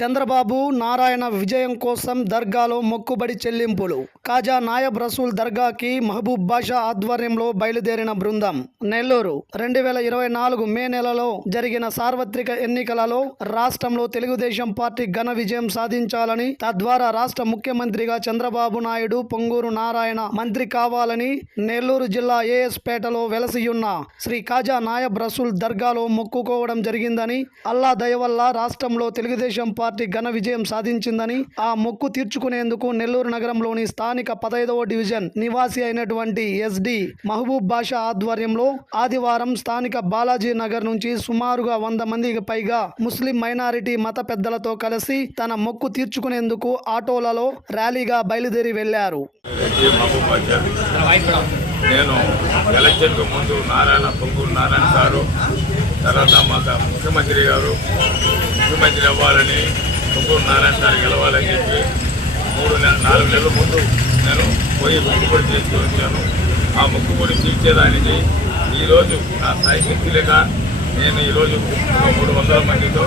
చంద్రబాబు నారాయణ విజయం కోసం దర్గాలో మొక్కుబడి చెల్లింపులు. కాజా నాయబ్ రసూల్ దర్గాకి మహబూబ్ బాషా ఆధ్వర్యంలో బయలుదేరిన బృందం. నెల్లూరు 2024 మే నెలలో జరిగిన సార్వత్రిక ఎన్నికలలో రాష్ట్రంలో తెలుగుదేశం పార్టీ ఘన విజయం సాధించాలని, తద్వారా రాష్ట్ర ముఖ్యమంత్రిగా చంద్రబాబు నాయుడు పొంగూరు నారాయణ మంత్రి కావాలని నెల్లూరు జిల్లా ఏఎస్పేటలో వెలసియున్న శ్రీ కాజా నాయబ్ రసూల్ దర్గాలో మొక్కుకోవడం జరిగిందని, అల్లా దయ వల్ల రాష్ట్రంలో తెలుగుదేశం పార్టీ ఘన విజయం సాధించిందని, ఆ మొక్కు తీర్చుకునేందుకు నెల్లూరు నగరంలోని స్థానిక 15వ డివిజన్ నివాసి అయినటువంటి ఎస్డి మహబూబ్ బాషా ఆధ్వర్యంలో ఆదివారం స్థానిక బాలాజీ నగర్ నుంచి సుమారుగా 100 మందికి పైగా ముస్లిం మైనారిటీ మత పెద్దలతో కలిసి తన మొక్కు తీర్చుకునేందుకు ఆటోలలో ర్యాలీగా బయలుదేరి వెళ్లారు. నేను ఎలక్షన్కు ముందు పొంగూరు నారాయణ గారు, తర్వాత మాకు ముఖ్యమంత్రి అవ్వాలని, పొంగూరు నారాయణ గారు గెలవాలని చెప్పి 4 నెలల ముందు నేను పోయి మొక్కుబడి చేసి వచ్చాను. ఆ మొక్కుబడి తీర్చేదానికి ఈరోజు నా సాయశక్తులుగా నేను ఈరోజు 300 మందితో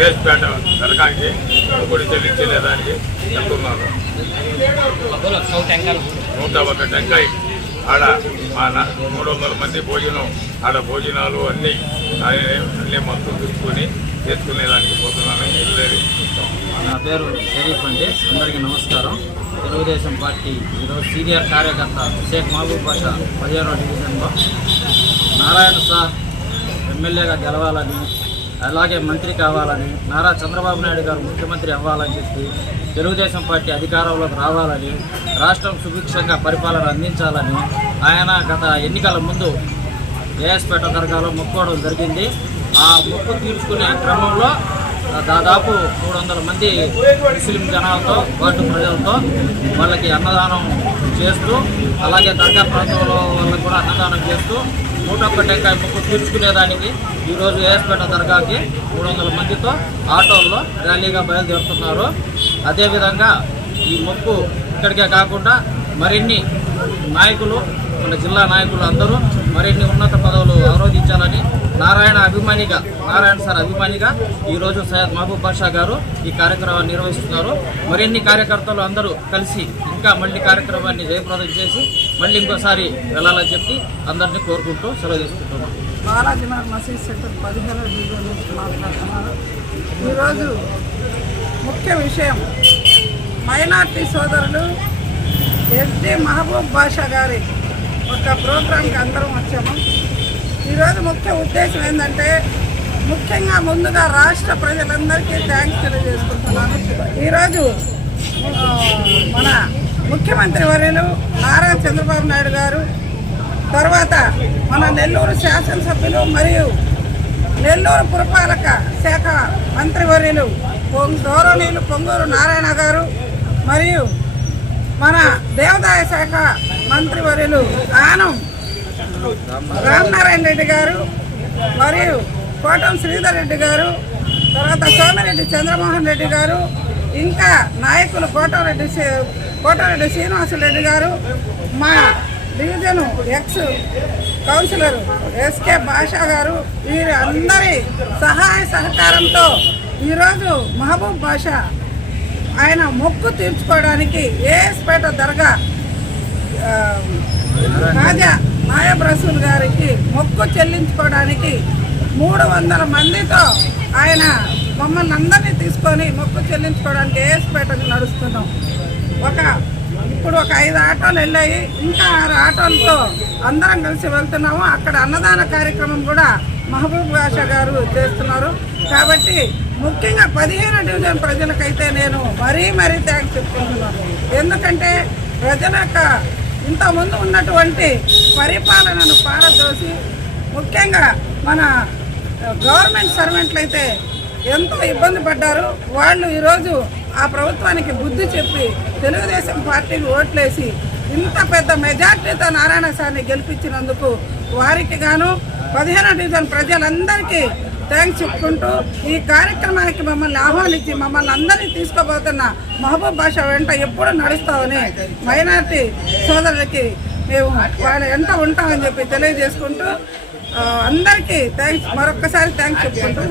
ఏఎస్పేట దర్గాకి మొక్కుబడి చెల్లించలేదానికి చెప్తున్నాను. 101 టెంకాయ ఆడ మా 300 మంది భోజనం, ఆడ భోజనాలు అన్నీ మొత్తం చూసుకొని చేసుకునేదానికి పోతున్నాను. నా పేరు షరీఫ్ అండి. అందరికీ నమస్కారం. తెలుగుదేశం పార్టీ ఈరోజు సీనియర్ కార్యకర్త షేక్ మహబూబ్ బాషా 15వ డివిజన్లో నారాయణ సార్ ఎమ్మెల్యేగా గెలవాలని, అలాగే మంత్రి కావాలని, నారా చంద్రబాబు నాయుడు గారు ముఖ్యమంత్రి అవ్వాలని చెప్పి, తెలుగుదేశం పార్టీ అధికారంలోకి రావాలని, రాష్ట్రం సుభిక్షంగా పరిపాలన అందించాలని ఆయన గత ఎన్నికల ముందు ఏఎస్పేట దర్గాలో మొక్కుకోవడం జరిగింది. ఆ మొక్కు తీర్చుకునే క్రమంలో దాదాపు 300 మంది ముస్లిం జనాలతో, వార్డు ప్రజలతో వాళ్ళకి అన్నదానం చేస్తూ, అలాగే దర్గా ప్రాంతంలో వాళ్ళకి కూడా అన్నదానం చేస్తూ 101 టెంకాయ మొక్కు తీర్చుకునేదానికి ఈరోజు ఏఎస్పేట దర్గాకి 300 మందితో ఆటోల్లో ర్యాలీగా బయలుదేరుతున్నారు. అదేవిధంగా ఈ మొక్కు ఇక్కడికే కాకుండా మరిన్ని నాయకులు, మన జిల్లా నాయకులు అందరూ మరిన్ని ఉన్నత పదవులు అవరోధించాలని నారాయణ సార్ అభిమానిగా ఈరోజు సయ్యద్ మహబూబ్ బాషా గారు ఈ కార్యక్రమాన్ని నిర్వహిస్తున్నారు. మరిన్ని కార్యకర్తలు అందరూ కలిసి ఇంకా మళ్ళీ కార్యక్రమాన్ని జయప్రదం చేసి మళ్ళీ ఇంకోసారి వెళ్ళాలని చెప్పి అందరినీ కోరుకుంటూ సెలవు తీసుకుంటున్నాం. బాలాజీ నగర్ మసీద్ సెంటర్ 15వ డివిజన్ నుంచి మాట్లాడుతున్నారు. ఈరోజు ముఖ్య విషయం మైనార్టీ సోదరులు ఎస్డి మహబూబ్ బాషా గారి ఒక ప్రోగ్రాంకి అందరం వచ్చాము. ఈరోజు ముఖ్య ఉద్దేశం ఏంటంటే, ముఖ్యంగా ముందుగా రాష్ట్ర ప్రజలందరికీ థ్యాంక్స్ తెలియజేసుకుంటున్నాను. ఈరోజు మన ముఖ్యమంత్రి వర్యులు నారా చంద్రబాబు నాయుడు గారు, తర్వాత మన నెల్లూరు శాసనసభ్యులు మరియు నెల్లూరు పురపాలక శాఖ మంత్రివర్యులు గౌరవనీయులు పొంగూరు నారాయణ గారు, మరియు మన దేవాదాయ శాఖ మంత్రివర్యులు ఆనం రామనారాయణ రెడ్డి గారు, మరియు కోటం శ్రీధర్ రెడ్డి గారు, తర్వాత సోమిరెడ్డి చంద్రమోహన్ రెడ్డి గారు, ఇంకా నాయకులు కోటరెడ్డి శ్రీనివాసరెడ్డి గారు, మా డివిజన్ ఎక్స్ కౌన్సిలర్ ఎస్కే బాషా గారు, వీరి అందరి సహాయ సహకారంతో ఈరోజు మహబూబ్ బాషా ఆయన మొక్కు తీర్చుకోవడానికి ఏఎస్పేట దర్గా కాజా నాయబ్ రసూల్ గారికి మొక్కు చెల్లించుకోవడానికి 300 మందితో ఆయన మమ్మల్ని అందరినీ తీసుకొని మొక్కు చెల్లించుకోవడానికి ఏఎస్పేటకు నడుస్తున్నాం. ఇప్పుడు ఒక 5 ఆటోలు వెళ్ళాయి, ఇంకా 6 ఆటోలతో అందరం కలిసి వెళ్తున్నాము. అక్కడ అన్నదాన కార్యక్రమం కూడా మహబూబ్ బాషా గారు చేస్తున్నారు. కాబట్టి ముఖ్యంగా 15వ డివిజన్ ప్రజలకైతే నేను మరీ థ్యాంక్స్ చెప్పుకుంటున్నాను. ఎందుకంటే ప్రజల యొక్క ఇంతకుముందు ఉన్నటువంటి పరిపాలనను పారదోసి, ముఖ్యంగా మన గవర్నమెంట్ సర్వెంట్లు అయితే ఎంతో ఇబ్బంది పడ్డారు. వాళ్ళు ఈరోజు ఆ ప్రభుత్వానికి బుద్ధి చెప్పి తెలుగుదేశం పార్టీకి ఓట్లేసి ఇంత పెద్ద మెజార్టీతో నారాయణ సార్ని గెలిపించినందుకు వారికి గాను 15వ డివిజన్ ప్రజలందరికీ థ్యాంక్స్ చెప్పుకుంటూ, ఈ కార్యక్రమానికి మమ్మల్ని ఆహ్వానించి మమ్మల్ని అందరినీ తీసుకోబోతున్న మహబూబ్ బాషా వెంట ఎప్పుడు నడుస్తామని మైనార్టీ సోదరులకి మేము వాళ్ళ వెంట ఉంటామని చెప్పి తెలియజేసుకుంటూ, అందరికీ థ్యాంక్స్, మరొక్కసారి థ్యాంక్స్ చెప్పుకుంటూ